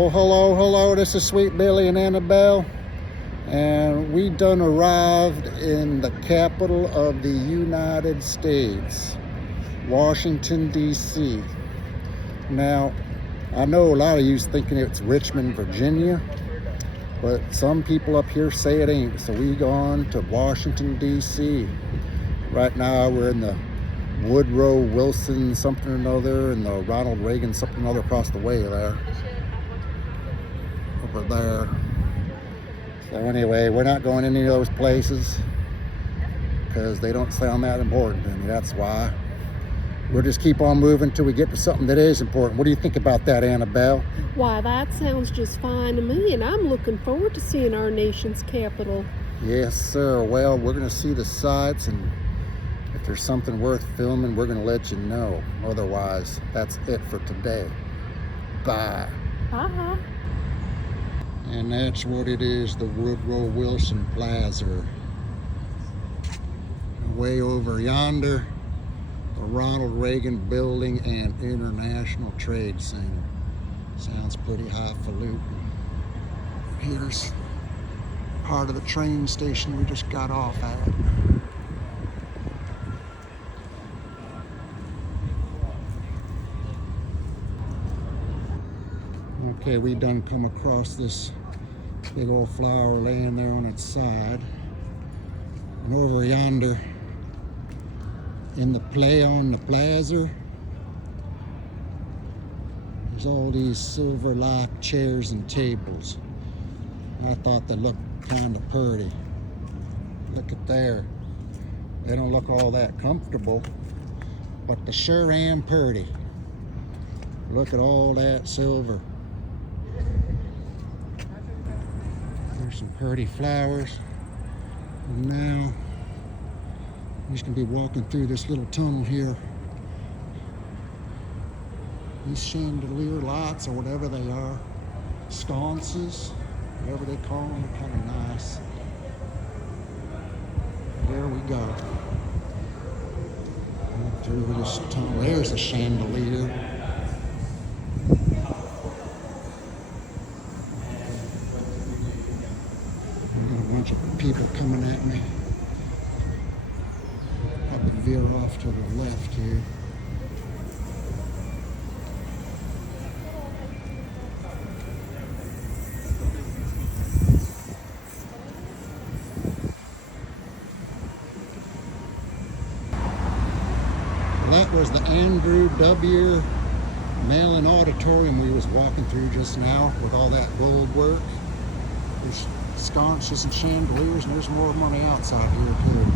Well, hello, this is Sweet Billy and Anabelle, and we done arrived in the capital of the United States, Washington, D.C. Now, I know a lot of you's thinking it's Richmond, Virginia, but some people up here say it ain't, so we gone to Washington, D.C. Right now, we're in the Woodrow Wilson something or another and the Ronald Reagan something or another across the way there. Over there. So anyway, we're not going any of those places because they don't sound that important to me. That's why. We'll just keep on moving till we get to something that is important. What do you think about that, Annabelle? Why, that sounds just fine to me, and I'm looking forward to seeing our nation's capital. Yes, sir. Well, we're going to see the sights, and if there's something worth filming, we're going to let you know. Otherwise, that's it for today. Bye. Bye. And that's what it is, the Woodrow Wilson Plaza. Way over yonder, the Ronald Reagan Building and International Trade Center. Sounds pretty highfalutin. Here's part of the train station we just got off at. Okay, we done come across this big old flower laying there on its side. And over yonder, in the play on the plaza, there's all these silver-like chairs and tables. I thought they looked kind of pretty. Look at there. They don't look all that comfortable, but they sure am pretty. Look at all that silver. There's some pretty flowers. And now, I'm just gonna be walking through this little tunnel here. These chandelier lights, or whatever they are, sconces, whatever they call them, are kind of nice. There we go. Through this tunnel, there's a chandelier. Bunch of people coming at me. Probably veer off to the left here. That was the Andrew W. Mellon Auditorium we was walking through just now with all that gold work. There's sconces and chandeliers, and there's more money outside here too.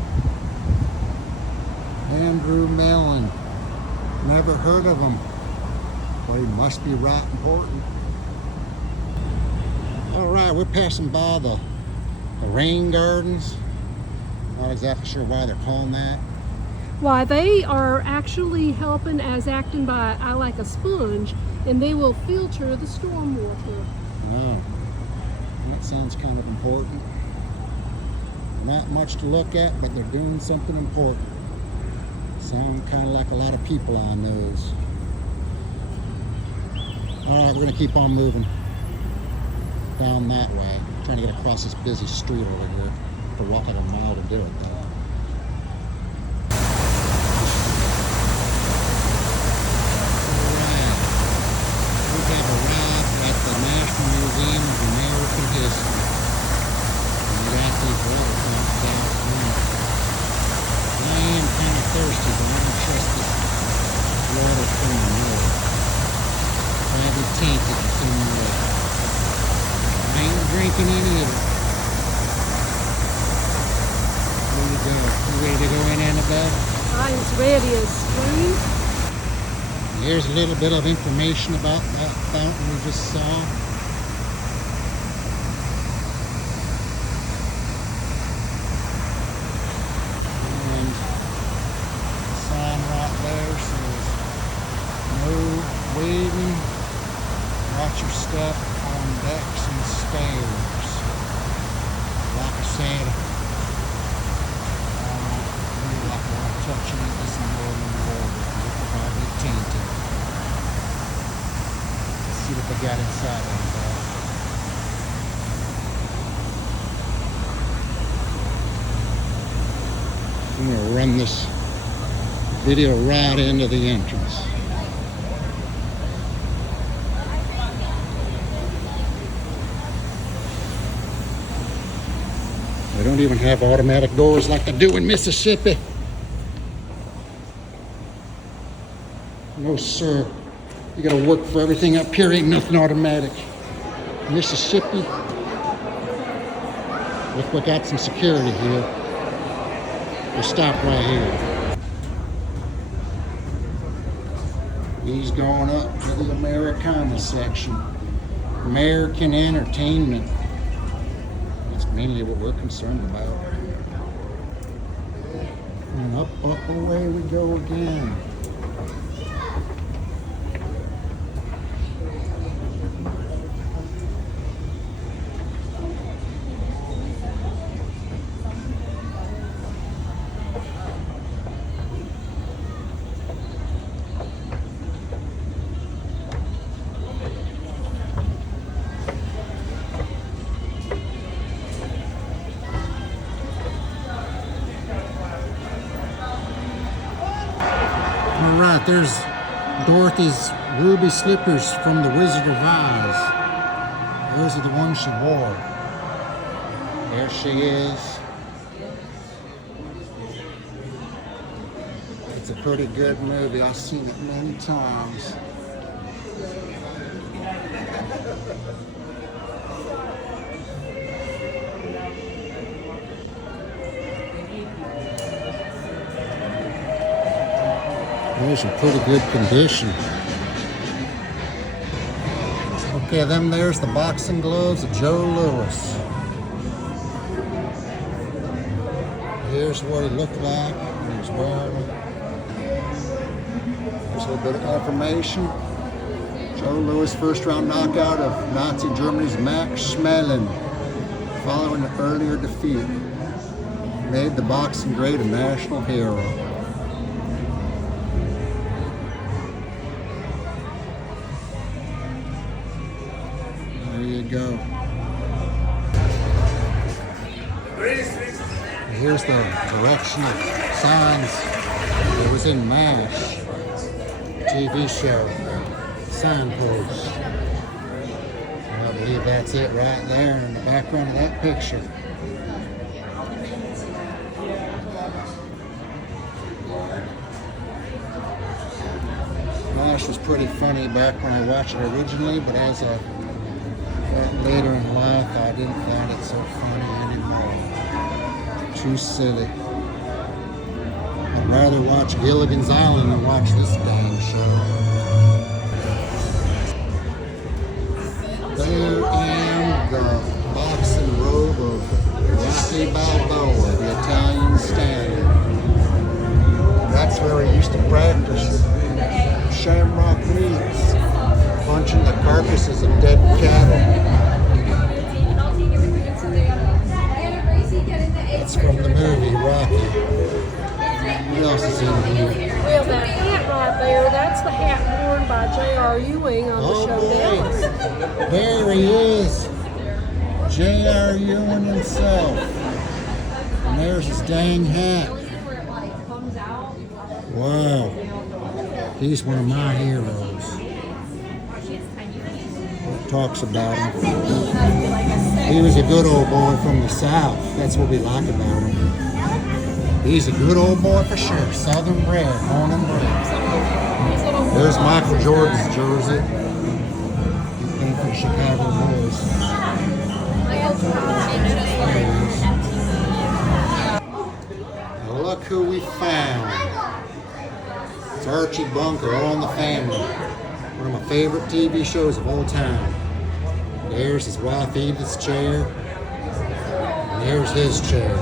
Andrew Mellon. Never heard of him. But he must be right important. Alright, we're passing by the rain gardens. Not exactly sure why they're calling that. Why, they are actually helping as acting by like a sponge, and they will filter the stormwater. Oh. That sounds kind of important. Not much to look at, but they're doing something important. Sound kind of like a lot of people on those. Alright, we're going to keep on moving down that way. Trying to get across this busy street over here. To walk like a mile to do it though. Alright. We have arrived at the National Museum of American History. And we got these water fountains out front. I am kind of thirsty, but I don't trust this water from the north. Probably tainted in some way. I ain't drinking any of it. There you go. You ready to go in, Annabelle? I'm as ready as spring. Here's a little bit of information about that fountain we just saw. And the sign right there says, "No waving. Watch your step on decks and stairs." Like I said, I don't really like to touch any of this in the water. It's probably tainted. see what they got inside of them. I'm gonna run this video right into the entrance. They don't even have automatic doors like they do in Mississippi. No, sir. You gotta work for everything up here. Ain't nothing automatic. Mississippi. Look, we got some security here. We'll stop right here. He's going up to the Americana section. American entertainment. That's mainly what we're concerned about. And up away we go again. All right, there's Dorothy's ruby slippers from the Wizard of Oz. Those are the ones she wore. There she is. It's a pretty good movie. I've seen it many times. Those are pretty good condition. Okay, them there's the boxing gloves of Joe Louis. Here's what he looked like when he was wearing them. There's a little bit of information. Joe Louis, first round knockout of Nazi Germany's Max Schmeling, following an earlier defeat, made the boxing great a national hero. There you go. Here's the directional signs. It was in MASH, TV show, signpost. I believe that's it right there in the background of that picture. MASH was pretty funny back when I watched it originally, but as I got later in life, I didn't find it so funny anymore. Too silly. I'd rather watch Gilligan's Island than watch this dang show. There in the boxing robe of Rocky Balboa, the Italian stallion. That's where he used to practice Shamrock Meats, punching the carcasses of dead cattle. That's from the movie Rocky. What else is in here? Well, that hat right there, that's the hat worn by J.R. Ewing on the show Dallas. There he is. J.R. Ewing himself. And there's his dang hat. Wow. He's one of my heroes. Talks about him. He was a good old boy from the South. That's what we like about him. He's a good old boy for sure. Southern bred, born and bred. There's Michael Jordan's jersey. He came from Chicago Bulls. Now look who we found. It's Archie Bunker, All in the Family. One of my favorite TV shows of all time. There's his wife Edith's chair. And there's his chair.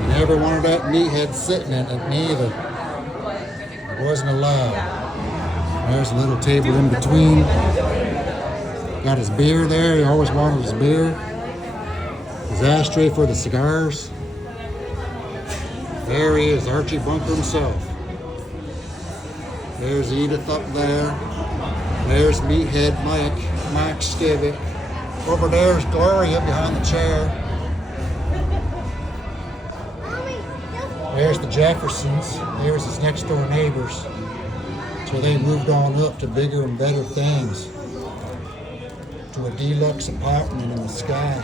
He never wanted that meathead sitting in it, neither. It wasn't allowed. There's a little table in between. Got his beer there. He always wanted his beer. His ashtray for the cigars. There he is, Archie Bunker himself. There's Edith up there. There's Meathead Mike Stivic. Over there's Gloria behind the chair. There's the Jeffersons. There's his next door neighbors. So they moved on up to bigger and better things. To a deluxe apartment in the sky.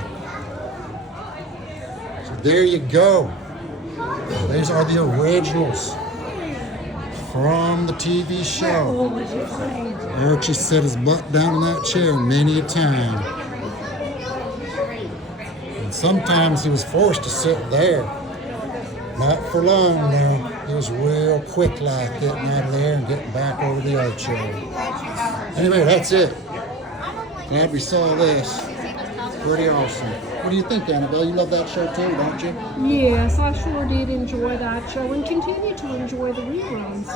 So there you go. These are the originals from the TV show. Archie set his butt down in that chair many a time. And sometimes he was forced to sit there. Not for long now. He was real quick like getting out of there and getting back over the other chair. Anyway, that's it. Glad we saw this. Pretty awesome. What do you think, Annabelle? You love that show too, don't you? Yes, I sure did enjoy that show and continue to enjoy the reruns.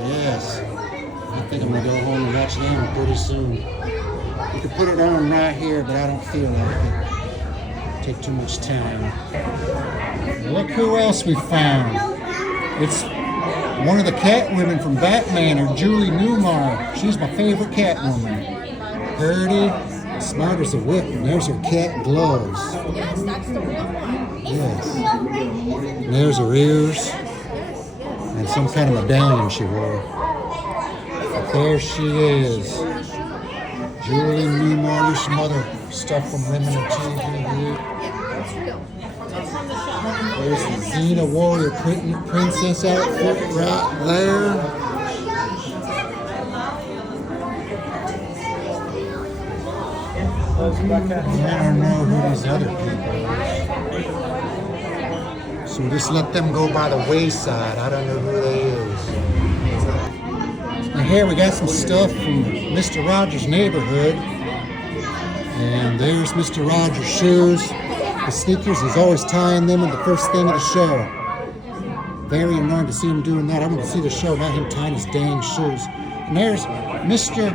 Yes. I think I'm going to go home and watch them pretty soon. You could put it on right here, but I don't feel like it. Take too much time. Look who else we found. It's one of the Catwomen from Batman, or Julie Newmar. She's my favorite Catwoman. Pretty, smart as a whip, and there's her cat gloves. Yes, that's the real one. Yes. And there's her ears, and some kind of medallion she wore. But there she is. Julie Newmar. There's some other stuff from Women in TV. There's the Xena Warrior Princess outfit right there. I don't know who these other people are. So just let them go by the wayside. I don't know who they is. And here we got some stuff from Mr. Rogers' neighborhood. And there's Mr. Rogers' shoes. The sneakers, he's always tying them in the first thing of the show. Very annoying to see him doing that. I want to see the show, not him tying his dang shoes. And there's Mr.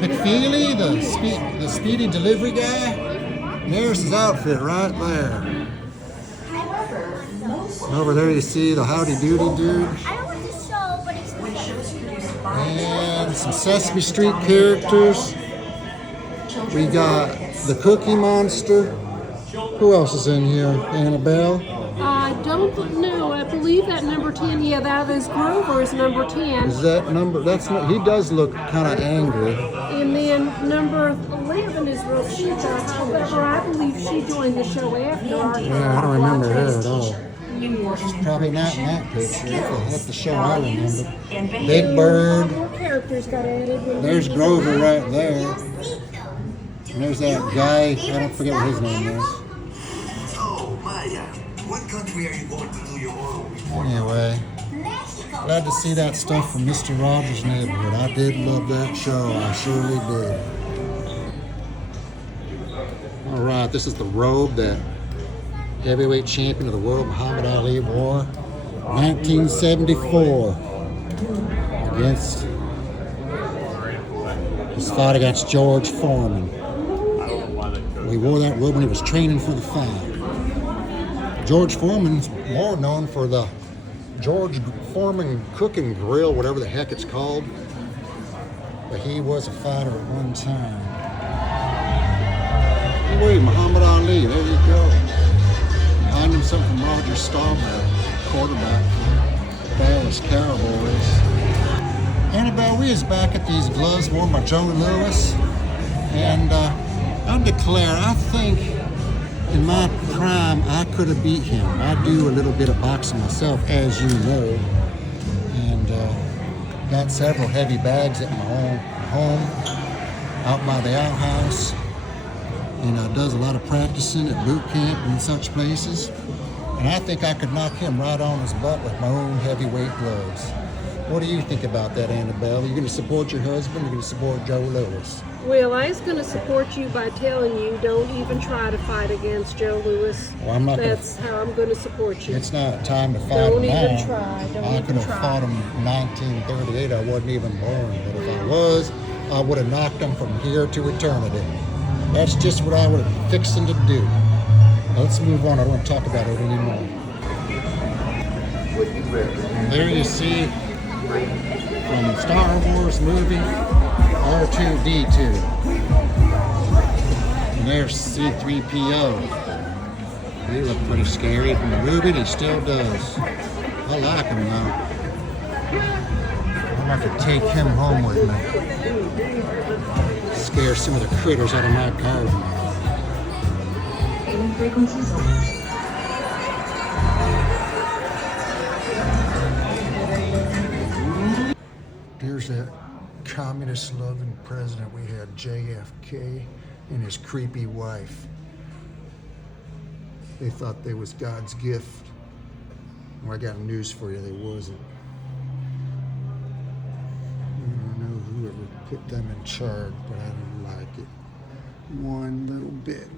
McFeely, the speedy delivery guy. And there's his outfit right there. And over there you see the Howdy Doody dude. And some Sesame Street characters. We got the Cookie Monster. Who else is in here, Annabelle? I don't know. I believe that number 10, yeah, that is Grover's number 10. Is that number? That's not, he does look kind of angry. And then number 11 is Rosita. However, I believe she joined the show after our Yeah, I don't remember her at all. She's probably not in that picture. That's the show I remember. Big Bird. More characters got added. There's Grover right there. And there's that guy, I don't forget what his name is. So, Maya, what country are you going to do your oral report? Anyway, glad to see that stuff from Mr. Rogers' neighborhood. I did love that show, I surely did. All right, this is the robe that heavyweight champion of the world, Muhammad Ali, wore 1974 against his fight against George Foreman. He wore that robe when he was training for the fight. George Foreman's more known for the George Foreman cooking grill, whatever the heck it's called. But he was a fighter at one time. Anyway, Muhammad Ali, there you go. Behind him something from Roger Staubach, quarterback for the Dallas Cowboys. Annabelle, we is back at these gloves worn by Joe Louis. And I declare, I think in my prime, I could have beat him. I do a little bit of boxing myself, as you know. And got several heavy bags at my own home, out by the outhouse. And does a lot of practicing at boot camp and such places. And I think I could knock him right on his butt with my own heavyweight gloves. What do you think about that, Annabelle? Are you going to support your husband or are you going to support Joe Louis? Well, I was going to support you by telling you don't even try to fight against Joe Louis. Well, I'm not. That's how I'm going to support you. It's not time to fight Don't him even now. try. Don't I even could have try. fought him in 1938. I wasn't even born. But if I was, I would have knocked him from here to eternity. That's just what I was fixing to do. Now, let's move on. I don't want to talk about it anymore. And there you see from Star Wars movie, R2D2. And there's C3PO. He looked pretty scary from the movie, and he still does. I like him though. I'll have to take him home with me. Scare some of the critters out of my garden. Here's that communist-loving president we had, JFK, and his creepy wife. They thought they was God's gift. Well, I got news for you, they wasn't. I don't know whoever put them in charge, but I don't like it one little bit.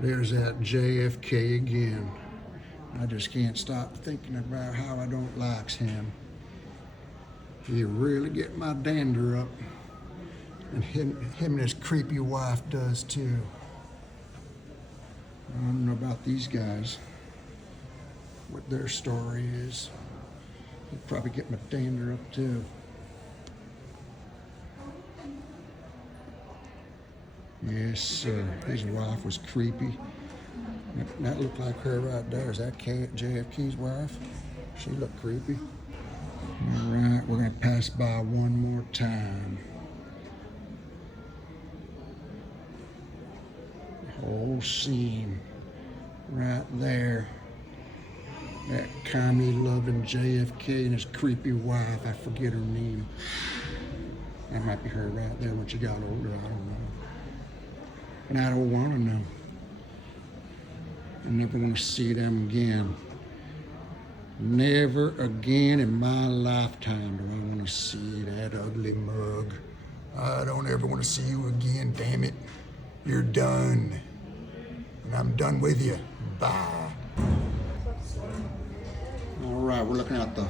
There's that JFK again. I just can't stop thinking about how I don't like him. He really get my dander up. And him and his creepy wife does too. I don't know about these guys, what their story is. He'd probably get my dander up too. Yes, sir. His wife was creepy. That looked like her right there. Is that JFK's wife? She looked creepy. All right, we're gonna pass by one more time. Whole scene right there. That commie-loving JFK and his creepy wife. I forget her name. That might be her right there when she got older. I don't know. And I don't want to know. I never want to see them again. Never again in my lifetime do I want to see that ugly mug. I don't ever want to see you again, damn it. You're done. And I'm done with you. Bye. All right, we're looking at the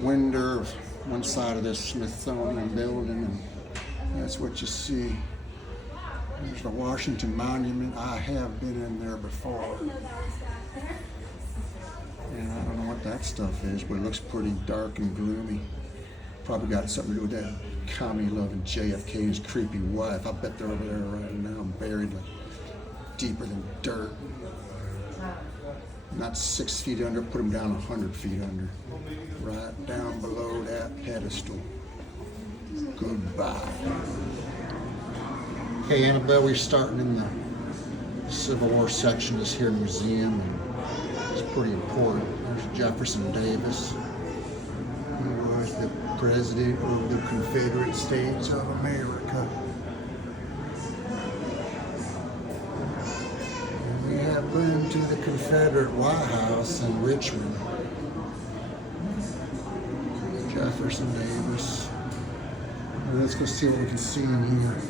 window of one side of this Smithsonian building, and that's what you see. There's the Washington Monument. I have been in there before. And I don't know what that stuff is, but it looks pretty dark and gloomy. Probably got something to do with that commie-loving JFK and his creepy wife. I bet they're over there right now, buried like deeper than dirt. Not 6 feet under, put them down 100 feet under. Right down below that pedestal. Goodbye. Okay, Annabelle, we're starting in the Civil War section of this here museum, and it's pretty important. There's Jefferson Davis, who was the President of the Confederate States of America. And we have been to the Confederate White House in Richmond. Jefferson Davis. Let's go see what we can see in here.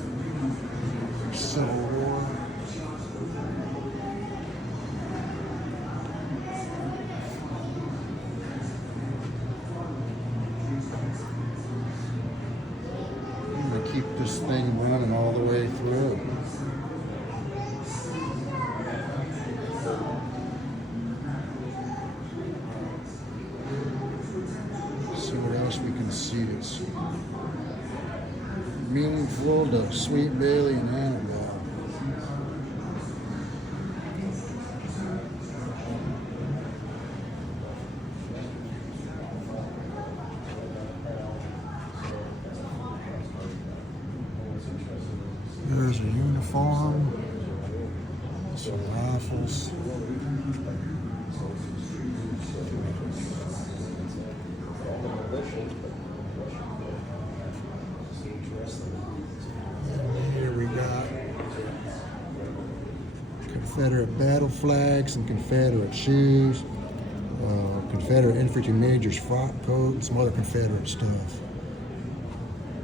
Civil War. I'm gonna keep this thing running all the way through. See what else we can see that's meaningful to Sweet Billy and Anabelle. There's a uniform, some rifles. Here we got Confederate battle flags and Confederate shoes, Confederate infantry major's frock coat, and some other Confederate stuff.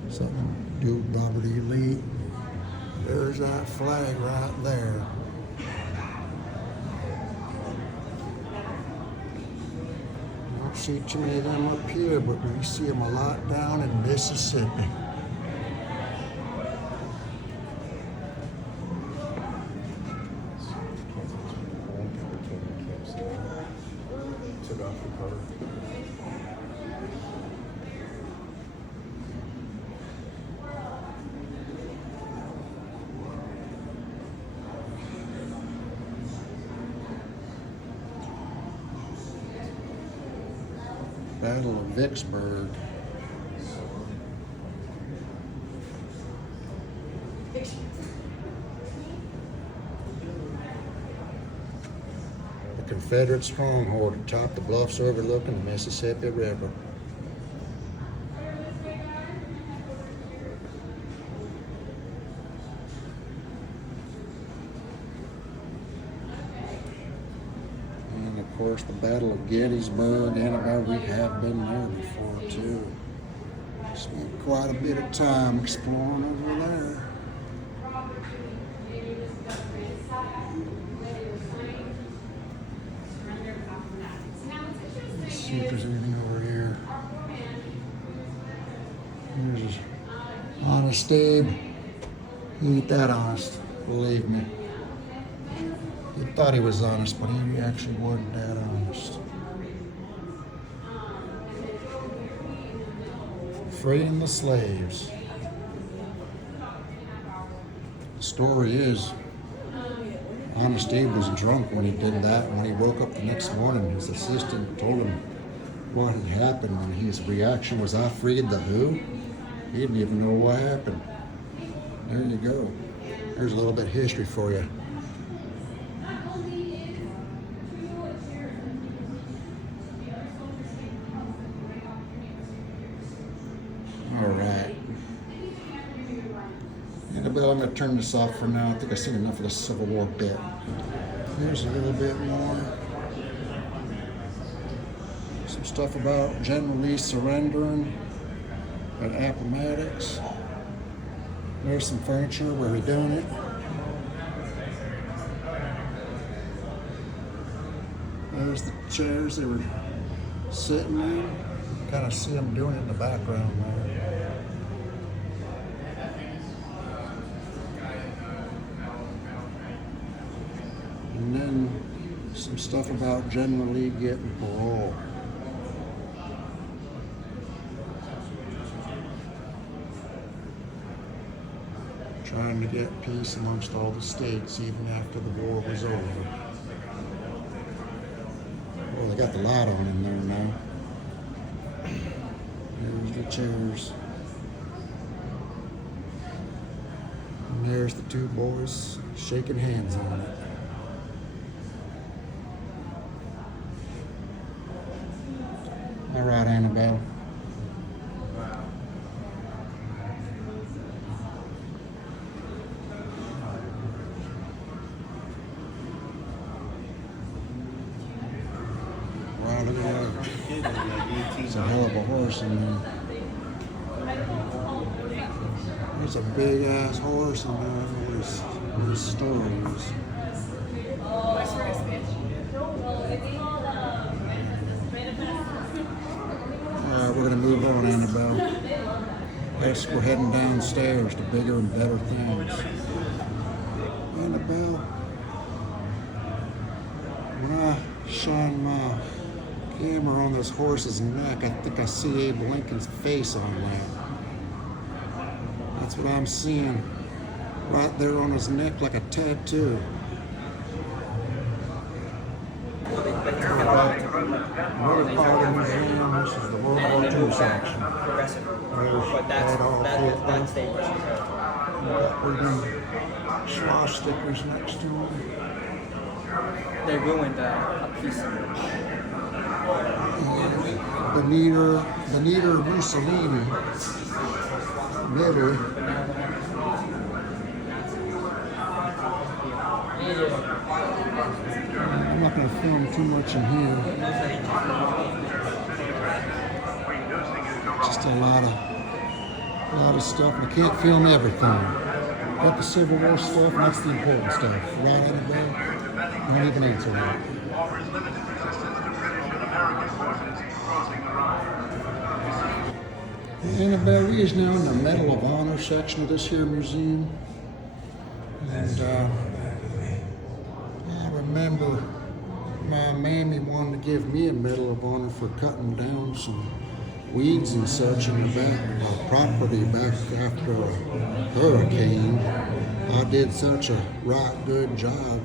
Something to do with Robert E. Lee. There's that flag right there. I don't see too many of them up here, but we see them a lot down in Mississippi. Battle of Vicksburg. The Confederate stronghold atop the bluffs overlooking the Mississippi River. And of course the Battle of Gettysburg. Anabelle, we have been there before too. Spent quite a bit of time exploring over there. Let's see if there's anything over here. There's Honest Abe. He ain't that honest, believe me. He thought he was honest, but he actually wasn't that honest. Freeing the slaves. The story is, Honest Abe was drunk when he did that. When he woke up the next morning, his assistant told him what had happened, and his reaction was, "I freed the who?" He didn't even know what happened. There you go. There's a little bit of history for you. All right. Anabelle, I'm going to turn this off for now. I think I've seen enough of the Civil War bit. Here's a little bit more. Some stuff about General Lee surrendering at Appomattox. There's some furniture where we're doing it. There's the chairs they were sitting in. Kind of see them doing it in the background there. And then some stuff about General Lee getting parole. Trying to get peace amongst all the states even after the war was over. Well, they got the light on in there now. There's the chairs. And there's the two boys shaking hands on it. All right, Anabelle. Wow, look at that. It's a hell of a horse in there. There's a big ass horse in there. His stories. Alright, we're gonna move on, Anabelle. Yes, we're heading downstairs to bigger and better things. Anabelle, when I shine my camera on this horse's neck, I think I see Abe Lincoln's face on that. That's what I'm seeing right there on his neck like a tattoo. Another part of the museum, this is the World War II section. But that's dangerous. We've got swastikas next to them. They ruined a piece of it. Benito Mussolini, Italy. I'm not going to film too much in here. Just a lot of stuff. I can't film everything. But the Civil War stuff, and that's the important stuff. Right, Anabelle? Don't even answer that. Anabelle, we is now in the Medal of Honor section of this here museum. And I remember my mammy wanted to give me a medal. Medal of Honor for cutting down some weeds and such in the back property back after a hurricane. I did such a right good job.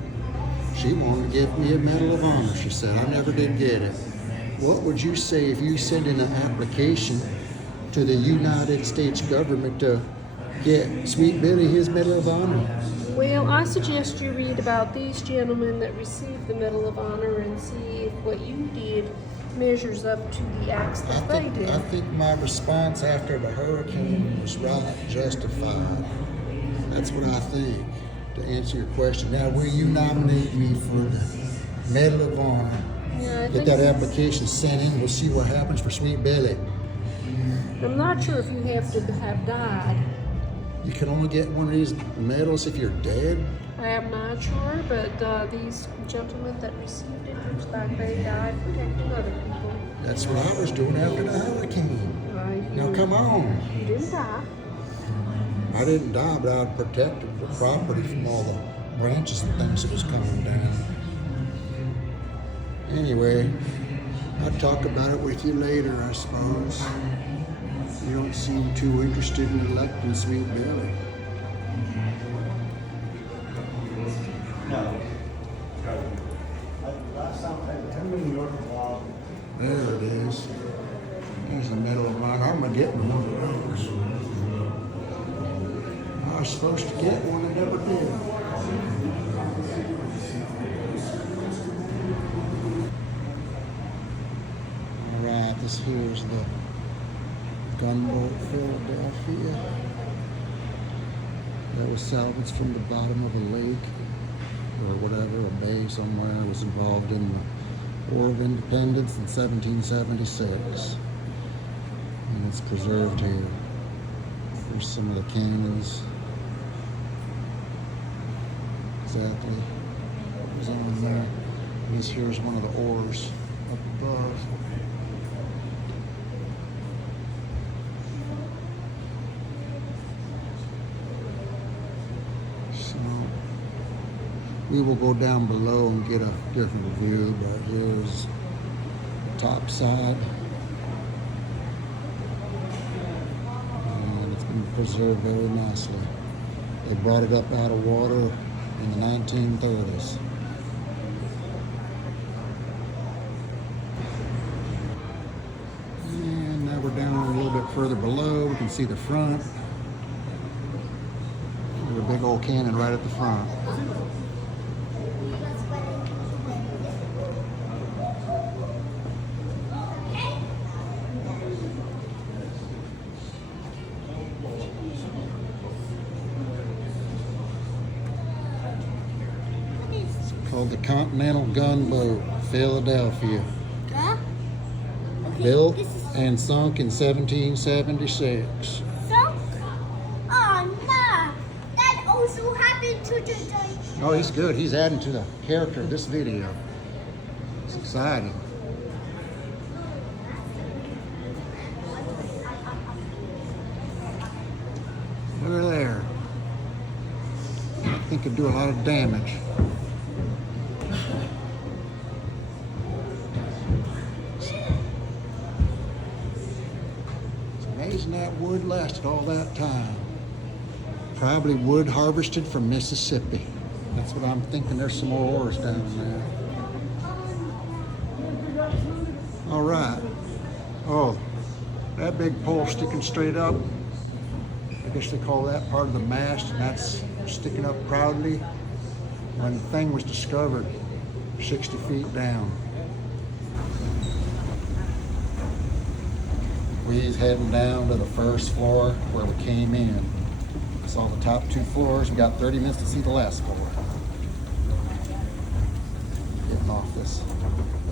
She wanted to give me a Medal of Honor. She said, I never did get it. What would you say if you sent in an application to the United States government to get Sweet Billy his Medal of Honor? Well, I suggest you read about these gentlemen that received the Medal of Honor and see if what you did measures up to the acts that they did. I think my response after the hurricane was right, justified. That's what I think, to answer your question. Now, will you nominate me for the Medal of Honor? Yeah, Get that application sent in. We'll see what happens for Sweet Billy. I'm not sure if you have to have died. You can only get one of these medals if you're dead? I am not sure, but these gentlemen that received it, looks like they died protecting other people. That's what I was doing after the hurricane. Right? Now, come on. You didn't die. I didn't die, but I protected the property from all the branches and things that was coming down. Anyway, I'll talk about it with you later, I suppose. You don't seem too interested in electing Sweet Billy. There it is. There's the Medal of Honor. I'm gonna get one of those. I was supposed to get one and never did. All right, this here's the gunboat Philadelphia. That was salvaged from the bottom of a lake or whatever, a bay somewhere. It was involved in the War of Independence in 1776. And it's preserved here. Here's some of the cannons. Exactly what was on there. This here's one of the oars up above. So we will go down below and get a different view, but here's the top side. And it's been preserved very nicely. They brought it up out of water in the 1930s. And now we're down a little bit further below. We can see the front. There's a big old cannon right at the front. Called the Continental Gunboat, Philadelphia. Huh? Okay, Built this is and sunk in 1776. sunk. Oh no! That also happened to the. Oh, he's good. He's adding to the character of this video. It's exciting. Look at there. I think it'd do a lot of damage. It's amazing that wood lasted all that time. Probably wood harvested from Mississippi. That's what I'm thinking. There's some more ores down there. All right. Oh, that big pole sticking straight up. I guess they call that part of the mast, and that's sticking up proudly when the thing was discovered 60 feet down. We's heading down to the first floor where we came in. Saw the top two floors. We got 30 minutes to see the last floor. Getting off this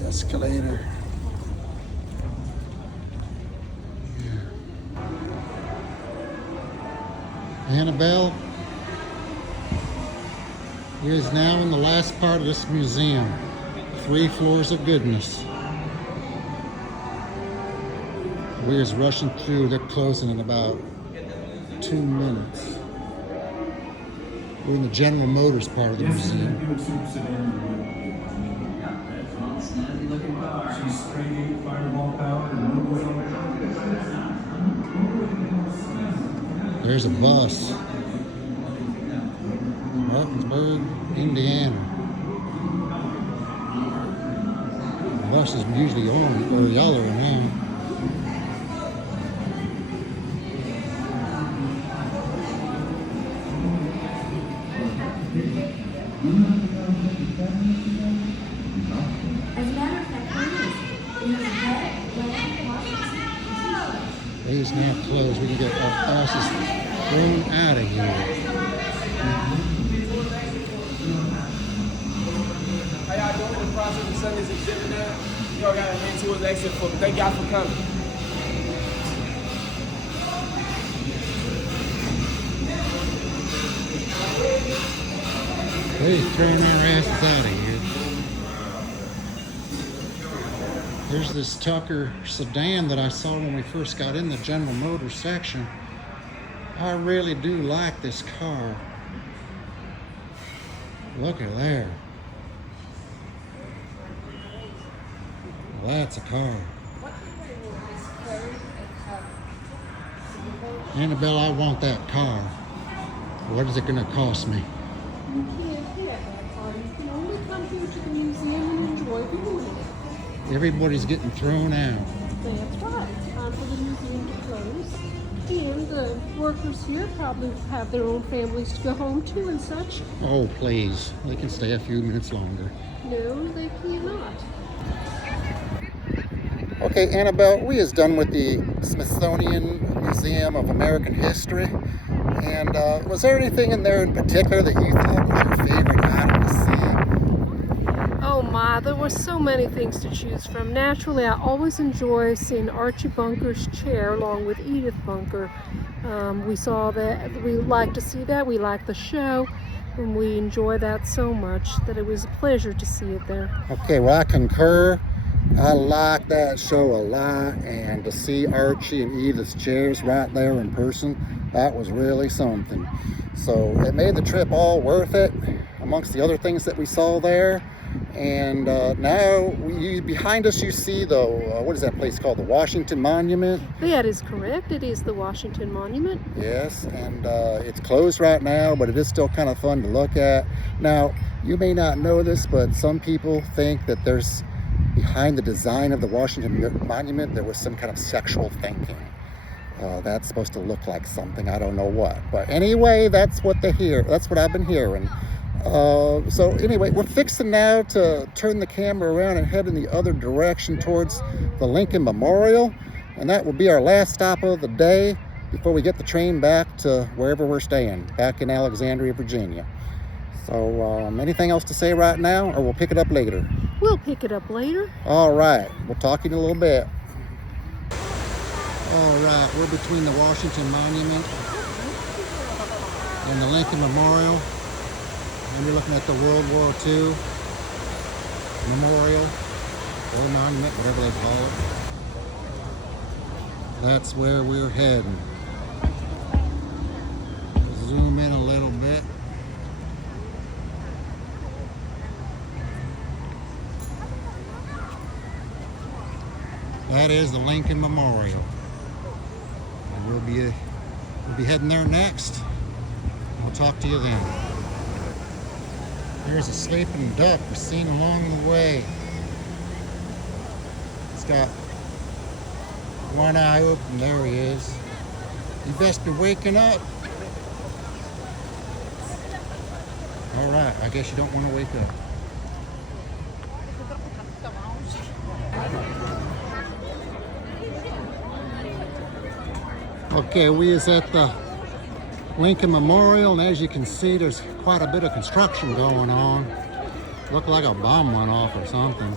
escalator. Annabelle is now in the last part of this museum. 3 floors of goodness. We're just rushing through. They're closing in about 2 minutes. We're in the General Motors part of the museum. There's a bus. Martinsburg, Indiana. The bus is usually orange or yellow now. As a matter of fact, They is now closed. We can get our asses thrown out of here. How y'all doing in the process of Sunday's exhibit now? Y'all got to hand towards the exit for me. Thank y'all for coming. They're throwing our asses out of here. There's this Tucker sedan that I saw when we first got in the General Motors section. I really do like this car. Look at there. Well, that's a car. Annabelle, I want that car. What is it going to cost me? You can't get that car. You can only come here to the museum and enjoy viewing it. Everybody's getting thrown out. That's right. It's time for the museum to close. And the workers here probably have their own families to go home to and such. Oh, please. They can stay a few minutes longer. No, they cannot. Okay, Annabelle, we is done with the Smithsonian Museum of American History. And was there anything in there in particular that you thought was your favorite item to see? Oh my, there were so many things to choose from. Naturally, I always enjoy seeing Archie Bunker's chair along with Edith Bunker. We saw that, we like to see that, we like the show, and we enjoy that so much that it was a pleasure to see it there. Okay, well, I concur. I like that show a lot, and to see Archie and Edith's chairs right there in person, that was really something. So it made the trip all worth it amongst the other things that we saw there. And now behind us you see the, what is that place called? The Washington Monument? That is correct. It is the Washington Monument. Yes, and it's closed right now, but it is still kind of fun to look at. Now, you may not know this, but some people think that there's, behind the design of the Washington Monument, there was some kind of sexual thinking. That's supposed to look like something, I don't know what. But anyway, that's what they hear. That's what I've been hearing. So anyway, we're fixing now to turn the camera around and head in the other direction towards the Lincoln Memorial. And that will be our last stop of the day before we get the train back to wherever we're staying, back in Alexandria, Virginia. So anything else to say right now, or we'll pick it up later? We'll pick it up later. All right, we'll talk in a little bit. All right, we're between the Washington Monument and the Lincoln Memorial. And we're looking at the World War II Memorial, or Monument, whatever they call it. That's where we're heading. Zoom in a little bit. That is the Lincoln Memorial. And we'll be heading there next. We'll talk to you then. There's a sleeping duck we're seen along the way. It's got one eye open. There he is. You best be waking up. All right, I guess you don't want to wake up. Okay, we is at the Lincoln Memorial, and as you can see, there's quite a bit of construction going on. Looked like a bomb went off or something.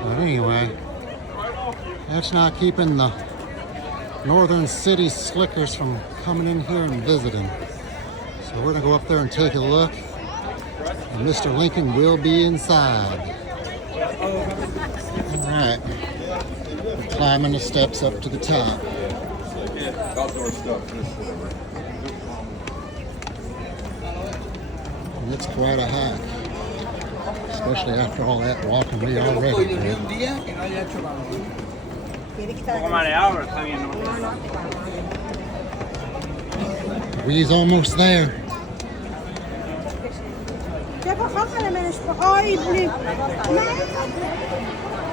But anyway, that's not keeping the northern city slickers from coming in here and visiting. So we're gonna go up there and take a look, and Mr. Lincoln will be inside. All right, we're climbing the steps up to the top. Outdoor stuff. And it's quite a hike, especially after all that walking we already did. We's almost there.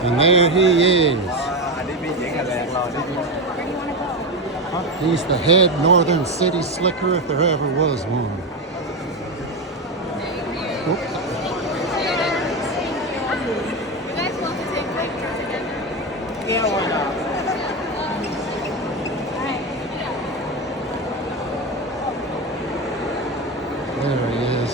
And there he is. He's the head northern city slicker if there ever was one. Oop. Yeah, why not? There he is.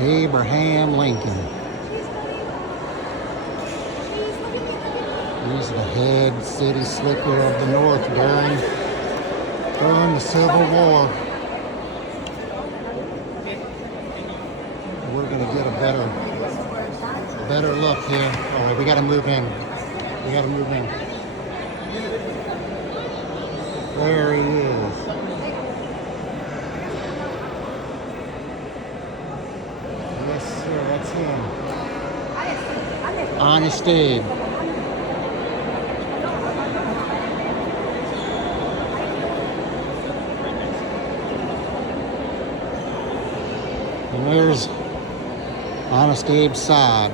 Abraham Lincoln. He's the head city slicker of the North during the Civil War. We're gonna get a better look here. All right, we gotta move in. We gotta move in. There he is. Yes, sir, that's him. Honest Abe. And there's Honest Abe's side.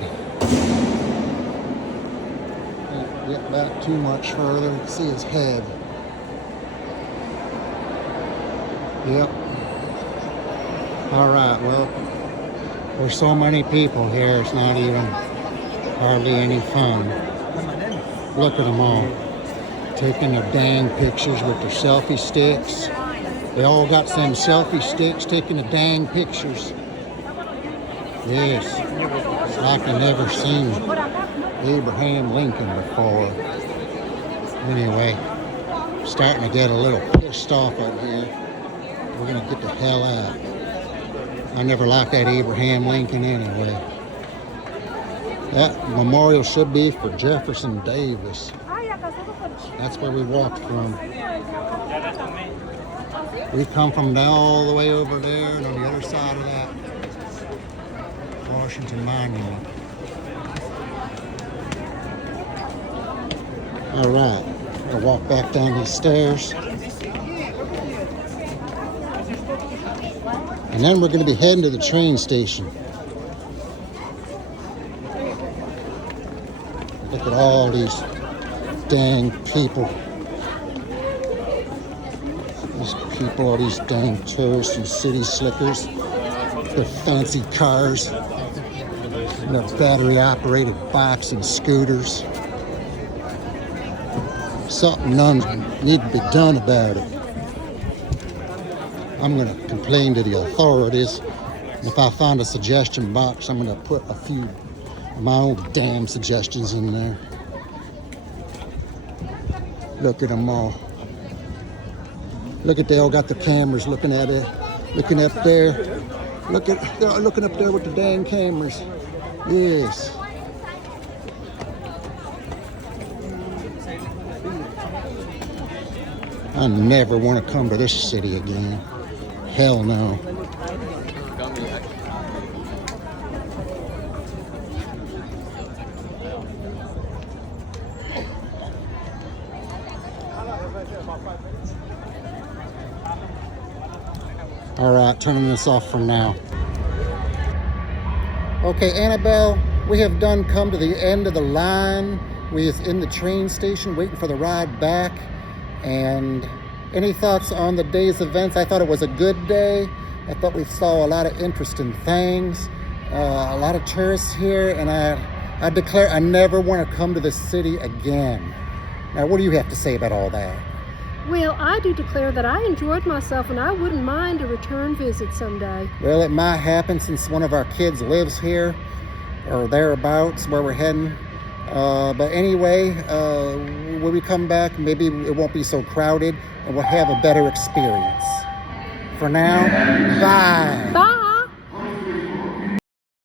Can't get back too much further. You can see his head. Yep. All right, well, there's so many people here, it's not even hardly any fun. Look at them all. Taking their dang pictures with their selfie sticks. They all got some selfie sticks taking the dang pictures. Yes, it's like I never seen Abraham Lincoln before. Anyway, starting to get a little pissed off out here. We're gonna get the hell out. I never liked that Abraham Lincoln anyway. That memorial should be for Jefferson Davis. That's where we walked from. We come from down all the way over there, and on the other side of that, Washington Monument. All right, I'll walk back down these stairs. And then we're going to be heading to the train station. Look at all these dang people. These people are these dang tourists and city slickers. Their fancy cars. And their battery-operated bikes and scooters. Something needs to be done about it. I'm going to complain to the authorities. If I find a suggestion box, I'm going to put a few of my own damn suggestions in there. Look at them all. Look at they all got the cameras looking at it, looking up there. They're looking up there with the dang cameras. Yes. I never want to come to this city again. Hell no. All right, turning this off for now. Okay, Annabelle, we have come to the end of the line. We is in the train station waiting for the ride back. And any thoughts on the day's events? I thought it was a good day. I thought we saw a lot of interesting things, a lot of tourists here, and I declare I never want to come to this city again. Now, what do you have to say about all that? Well, I do declare that I enjoyed myself and I wouldn't mind a return visit someday. Well, it might happen since one of our kids lives here or thereabouts where we're heading. But anyway, when we come back, maybe it won't be so crowded and we'll have a better experience. For now, bye. Bye.